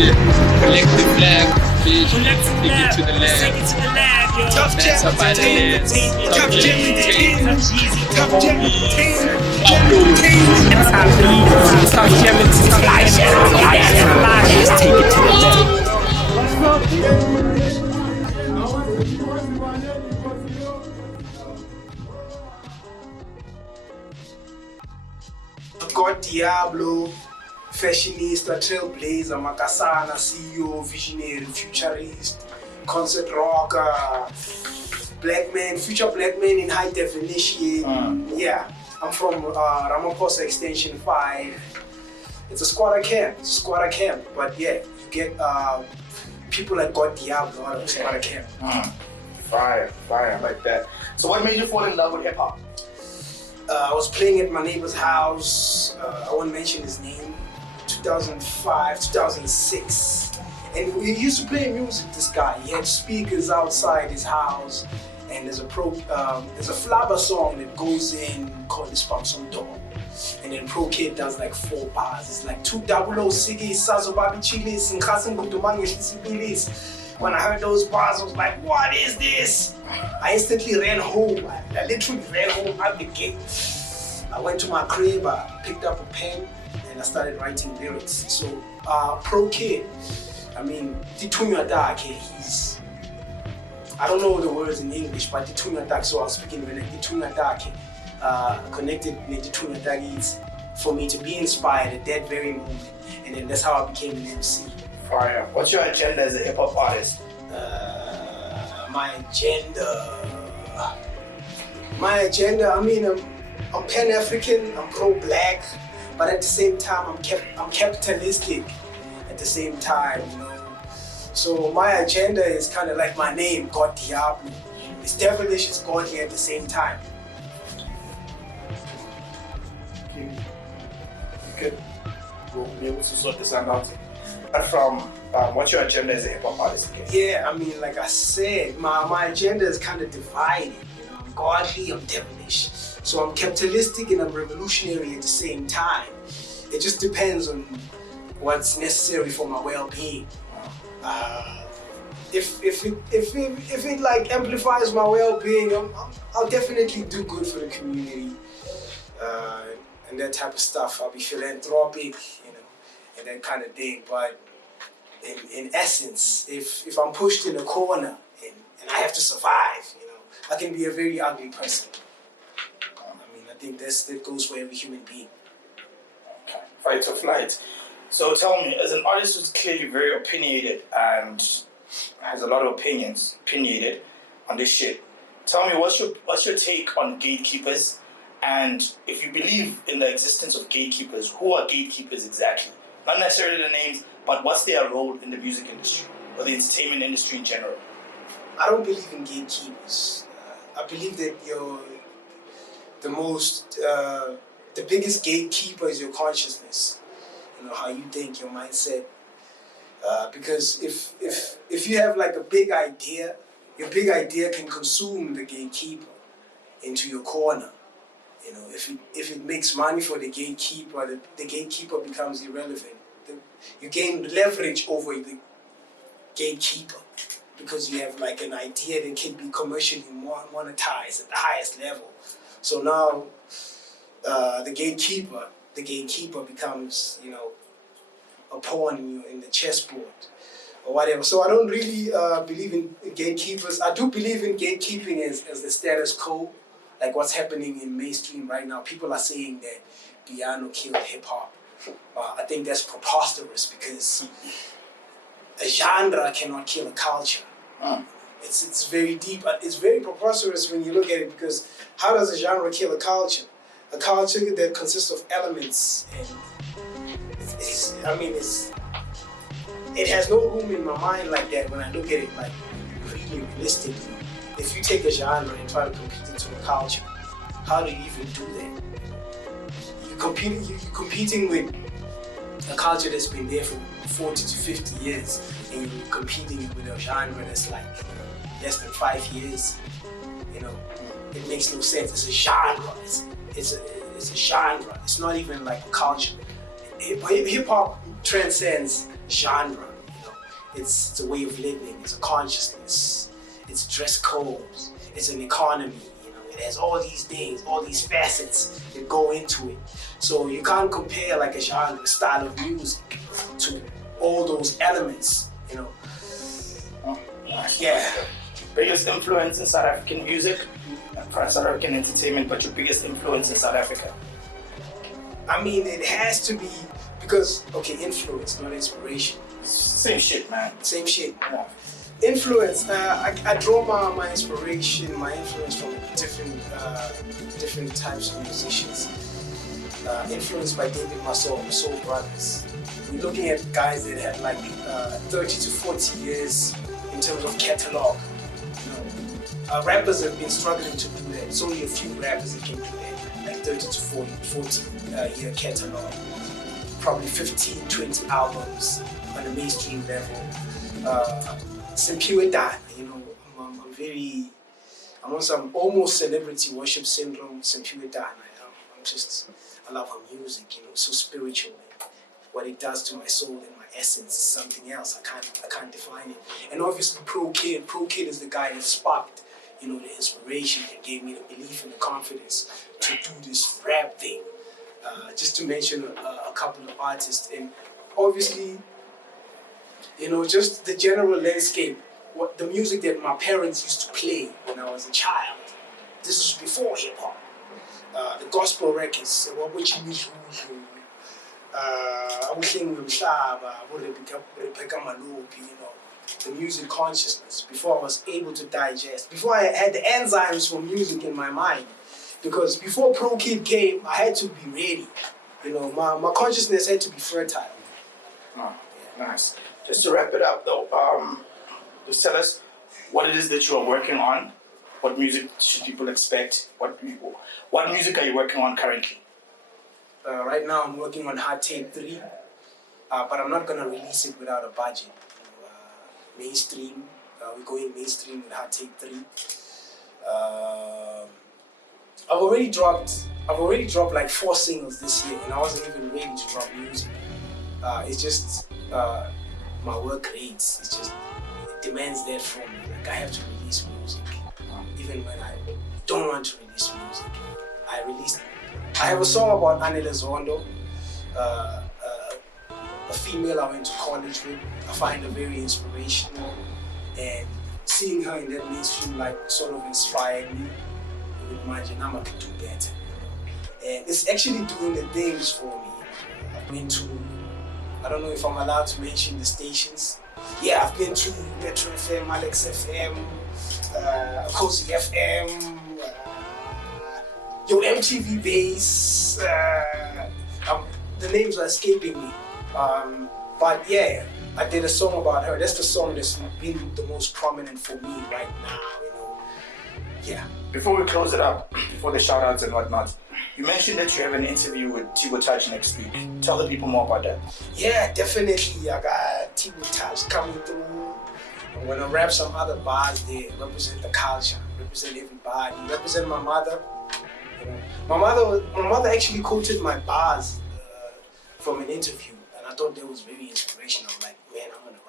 Yeah, collective lab, bitch. Take it to the lab. Take it to the lab, yo. Tough jam entertainment. Tough jam entertainment. Tough jam entertainment. Tough jam entertainment. Just take it to the left. God Diablo, fashionista, trailblazer, Makasana, CEO, visionary, futurist, concert rocker, black man, future black man in high definition. Yeah, I'm from Ramaphosa Extension 5. It's a squatter camp, but yeah, you get people like God Diablo out of squatter camp. Fire, I like that. So what made you fall in love with hip hop? I was playing at my neighbor's house, I won't mention his name, 2005, 2006. And we used to play music, this guy. He had speakers outside his house, and there's a flabber song that goes in called Some Dog. And then Pro Kid does like 4 bars. It's like 200 Siggy, Sazo Babi Chilis, and Kasim Gutumangish Sibilis. When I heard those bars, I was like, what is this? I instantly ran home. I literally ran home out the gate. I went to my crib, I picked up a pen, and I started writing lyrics. So, Pro Kid, I mean, Ditunya Dak, he's, I don't know the words in English, but Ditunya Dak, so I was speaking with Ditunya Dak, connected with Ditunya Dak for me to be inspired at that very moment. And then that's how I became an MC. Fire. What's your agenda as a hip hop artist? My agenda, I mean, I'm Pan-African, I'm pro-black, but at the same time, I'm capitalistic at the same time, you know. So my agenda is kind of like my name, God Diablo. It's devilish, it's godly at the same time. Good. We'll be able to sort this out. From what's your agenda as a hip hop artist? Yeah, I mean, like I said, my agenda is kind of divided. You know, I'm godly, I'm devilish. So I'm capitalistic and I'm revolutionary at the same time. It just depends on what's necessary for my well-being. If it like amplifies my well-being, I'll definitely do good for the community and that type of stuff. I'll be philanthropic, you know, and that kind of thing. But in essence, if I'm pushed in a corner and I have to survive, you know, I can be a very ugly person. I mean, I think that goes for every human being. Okay. Fight or flight. So tell me, as an artist who's clearly very opinionated and has a lot of opinionated on this shit, tell me what's your take on gatekeepers? And if you believe in the existence of gatekeepers, who are gatekeepers exactly? Not necessarily the names, but what's their role in the music industry or the entertainment industry in general? I don't believe in gatekeepers. I believe that the biggest gatekeeper is your consciousness. You know, how you think, your mindset. Because if you have like a big idea, your big idea can consume the gatekeeper into your corner. You know, if it makes money for the gatekeeper, the gatekeeper becomes irrelevant. You gain leverage over the gatekeeper because you have like an idea that can be commercially monetized at the highest level. So now the gatekeeper becomes, you know, a pawn in the chessboard or whatever. So I don't really believe in gatekeepers. I do believe in gatekeeping as the status quo. Like what's happening in mainstream right now, people are saying that piano killed hip hop. I think that's preposterous because a genre cannot kill a culture. It's very deep. It's very preposterous when you look at it because how does a genre kill a culture? A culture that consists of elements and it has no room in my mind like that when I look at it like really realistically. If you take a genre and try to compete it to a culture, how do you even do that? You're competing with a culture that's been there for 40 to 50 years, and you're competing with a genre that's like less than 5 years. You know, it makes no sense. It's a genre. It's a genre. It's not even like a culture. Hip hop transcends genre. it's a way of living, it's a consciousness, it's dress codes, it's an economy. You know, it has all these things, all these facets that go into it. So you can't compare like a genre style of music to all those elements. You know. Yeah. Biggest influence in South African music, for South African entertainment, but your biggest influence in South Africa? I mean, it has to be because, okay, influence, not inspiration. Same shit, man. Same shit. Yeah. Influence, I draw my inspiration, my influence from different types of musicians. Influenced by David Masoul, Soul Brothers. We're looking at guys that have like 30 to 40 years in terms of catalog. You know, rappers have been struggling to do that. It's only a few rappers that can do that, like 30 to 40 year catalog. Probably 15, 20 albums on the mainstream level. Simpiwe Dana, you know, I'm on some almost celebrity worship syndrome. Simpiwe Dana, I love her music, you know, so spiritual. What it does to my soul and my essence is something else. I can't define it. And obviously Pro Kid is the guy that sparked, you know, the inspiration that gave me the belief and the confidence to do this rap thing. Just to mention a couple of artists, and obviously, you know, just the general landscape, what the music that my parents used to play when I was a child. This was before hip hop. The gospel records, the music consciousness, before I was able to digest, before I had the enzymes for music in my mind. Because before Pro Kid came, I had to be ready. You know, my consciousness had to be fertile. Oh, yeah, nice. Just to wrap it up though, just tell us what it is that you are working on. What music should people expect? What music are you working on currently? Right now I'm working on Hard Tape 3, but I'm not going to release it without a budget. Mainstream, we're going mainstream with Hard Tape 3. I've already dropped like 4 singles this year, and I wasn't even ready to drop music. It's just my work rates. It's just it demands that from me. Like I have to release music, even when I don't want to release music. I have a song about Anele Zondo, a female I went to college with. I find her very inspirational, and seeing her in that mainstream light sort of inspired me. Imagine I could do better, and it's actually doing the things for me. I've been to, I don't know if I'm allowed to mention the stations. Yeah, I've been to Metro FM, Alex FM, Cozy FM, your MTV base. The names are escaping me, but yeah, I did a song about her. That's the song that's been the most prominent for me right now. You know, yeah. Before we close it up, before the shout outs and whatnot, you mentioned that you have an interview with Tigo Touch next week. Tell the people more about that. Yeah, definitely. I got Tigo Touch coming through. I'm gonna rap some other bars there, represent the culture, represent everybody, represent my mother. You know, my mother actually quoted my bars from an interview, and I thought that was very inspirational. I'm like, man, I'm gonna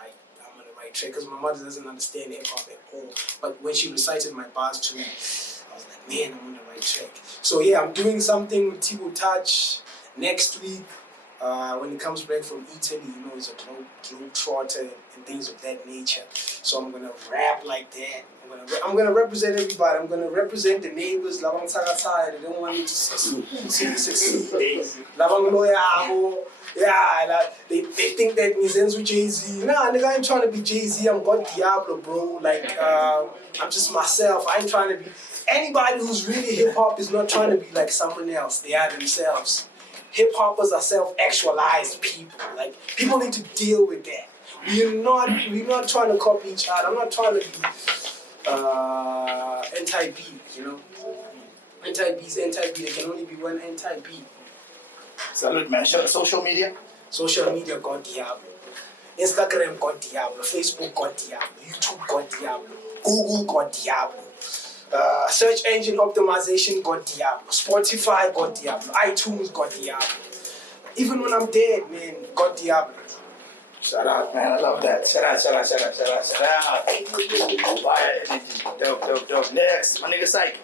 write track, because my mother doesn't understand hip hop at all. But when she recited my bars to me, I was like, man, I'm on the right track. So yeah, I'm doing something with Tigo Touch next week. When he comes back from Italy, you know, he's a globe trotter and things of that nature. So I'm gonna rap like that. I'm gonna represent everybody. I'm gonna represent the neighbors. Labang Tagatai, they don't want me to succeed. Labang Loyabo. Yeah, they think that Mizenzu Jay-Z. Nah, nigga, I ain't trying to be Jay-Z. I'm God Diablo, bro. Like, I'm just myself. I ain't trying to be... Anybody who's really hip-hop is not trying to be like someone else. They are themselves. Hip-hoppers are self-actualized people. Like, people need to deal with that. We're not trying to copy each other. I'm not trying to be anti-B, you know? Anti-B is anti-B. There can only be one anti-B. Salute, man. Social media? Social media, God Diablo. Instagram, God Diablo. Facebook, God Diablo. YouTube, God Diablo. Google, God Diablo. Search engine optimization, God Diablo. Spotify, God Diablo. iTunes, God Diablo. Even when I'm dead, man, God Diablo. Shout out, man. I love that. Shout out. Fire energy. Dope. Next, my nigga Psych.